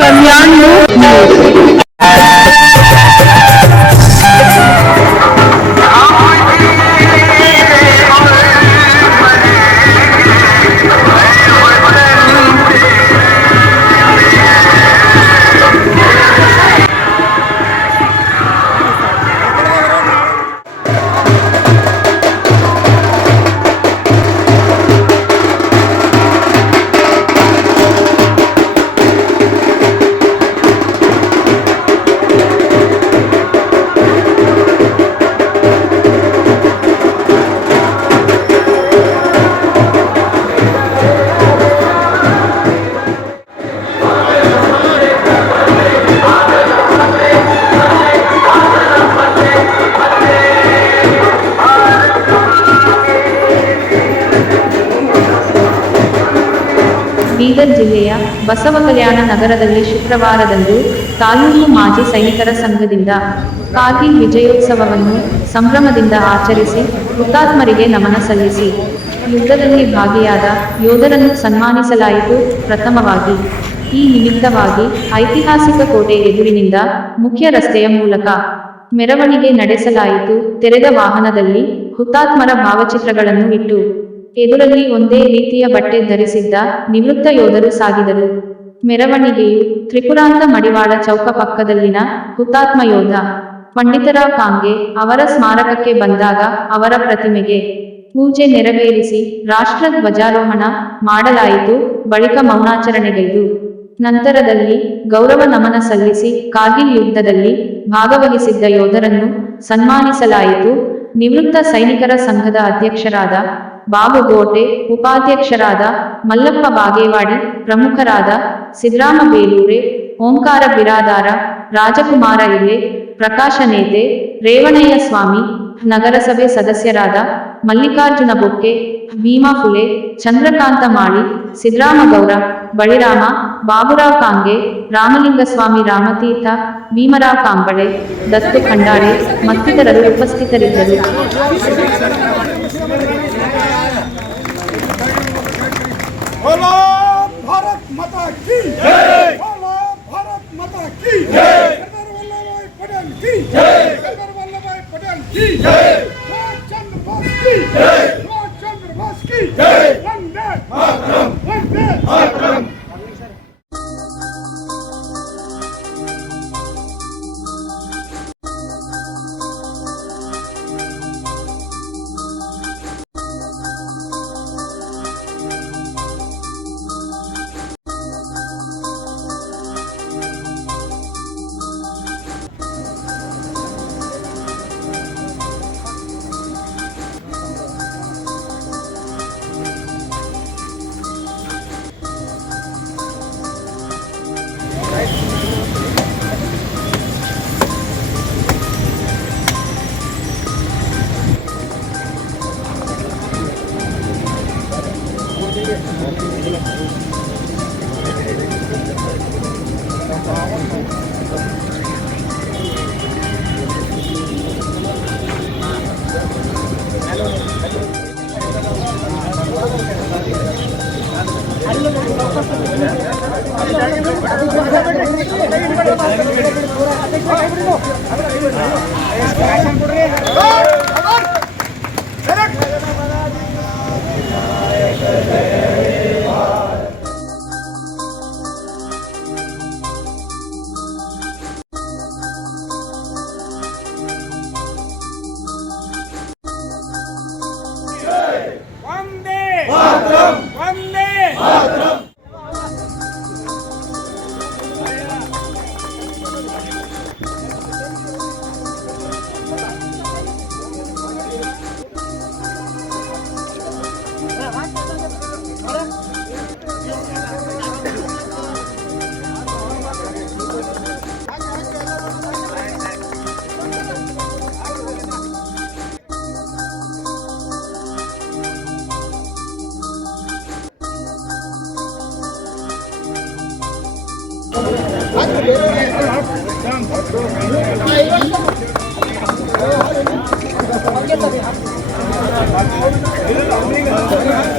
कल्याण news. Bidar ಜಿಲ್ಲೆಯ ಬಸವಕಲ್ಯಾಣ ನಗರದಲ್ಲಿ ಶುಕ್ರವಾರದಂದು ತಾಲೂಕು ಮಾಜಿ ಸೈನಿಕರ ಸಂಘದಿಂದ ಕಾರ್ಗಿಲ್ ವಿಜಯೋತ್ಸವವನ್ನು ಸಂಭ್ರಮದಿಂದ ಆಚರಿಸಿ ಹುತಾತ್ಮರಿಗೆ ನಮನ ಸಲ್ಲಿಸಿ ಯುದ್ಧದಲ್ಲಿ ಭಾಗಿಯಾದ ಯೋಧರನ್ನು ಸನ್ಮಾನಿಸಲಾಯಿತು. ಪ್ರಥಮವಾಗಿ ಈ ನಿಮಿತ್ತವಾಗಿ ಐತಿಹಾಸಿಕ ಕೋಟೆ ಎದುರಿನಿಂದ ಮುಖ್ಯ ರಸ್ತೆಯ ಮೂಲಕ ಮೆರವಣಿಗೆ ನಡೆಸಲಾಯಿತು. ತೆರೆದ ವಾಹನದಲ್ಲಿ ಹುತಾತ್ಮರ ಭಾವಚಿತ್ರಗಳನ್ನು ಇಟ್ಟು ಎದುರಲ್ಲಿ ಒಂದೇ ರೀತಿಯ ಬಟ್ಟೆ ಧರಿಸಿದ್ದ ನಿವೃತ್ತ ಯೋಧರು ಸಾಗಿದರು. ಮೆರವಣಿಗೆಯು ತ್ರಿಪುರಾಂತ ಮಡಿವಾಳ ಚೌಕ ಪಕ್ಕದಲ್ಲಿನ ಹುತಾತ್ಮ ಯೋಧ ಪಂಡಿತರಾವ್ ಕಾಂಗೆ ಅವರ ಸ್ಮಾರಕಕ್ಕೆ ಬಂದಾಗ ಅವರ ಪ್ರತಿಮೆಗೆ ಪೂಜೆ ನೆರವೇರಿಸಿ ರಾಷ್ಟ್ರ ಧ್ವಜಾರೋಹಣ ಮಾಡಲಾಯಿತು. ಬಳಿಕ ಮೌನಾಚರಣೆಗೈದು ನಂತರದಲ್ಲಿ ಗೌರವ ನಮನ ಸಲ್ಲಿಸಿ ಕಾರ್ಗಿಲ್ ಯುದ್ಧದಲ್ಲಿ ಭಾಗವಹಿಸಿದ್ದ ಯೋಧರನ್ನು ಸನ್ಮಾನಿಸಲಾಯಿತು. ನಿವೃತ್ತ ಸೈನಿಕರ ಸಂಘದ ಅಧ್ಯಕ್ಷರಾದ ಬಾಬು ಗೋಟೆ, ಉಪಾಧ್ಯಕ್ಷರಾದ ಮಲ್ಲಪ್ಪ ಬಾಗೇವಾಡಿ, ಪ್ರಮುಖರಾದ ಸಿದ್ರಾಮ ಬೇಲೂರೆ, ಓಂಕಾರ ಬಿರಾದಾರ, ರಾಜಕುಮಾರ ಇಲ್ಲೆ, ಪ್ರಕಾಶ ನೇತೆ, ರೇವಣಯ್ಯ ಸ್ವಾಮಿ, ನಗರಸಭೆ ಸದಸ್ಯರಾದ ಮಲ್ಲಿಕಾರ್ಜುನ ಬೊಕ್ಕೆ, ಭೀಮಾ ಫುಲೆ, ಚಂದ್ರಕಾಂತ ಮಾಳಿ, ಸಿದ್ರಾಮಗೌಡ, ಬಳಿರಾಮ, ಬಾಬುರಾವ್ ಕಾಂಗೆ, ರಾಮಲಿಂಗಸ್ವಾಮಿ ರಾಮತೀರ್ಥ, ಭೀಮರಾವ್ ಕಾಂಬಳೆ, ದತ್ತು ಖಂಡಾರೆ ಮತ್ತಿತರರು ಉಪಸ್ಥಿತರಿದ್ದರು. बोलो भारत माता की जय, बोलो भारत माता की जय, सरदार वल्लभभाई पटेल की जय, सरदार वल्लभभाई पटेल की जय, सुभाष चंद्र बोस की जय, सुभाष चंद्र बोस की जय, वंदे मातरम, वंदे मातरम।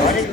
Gracias.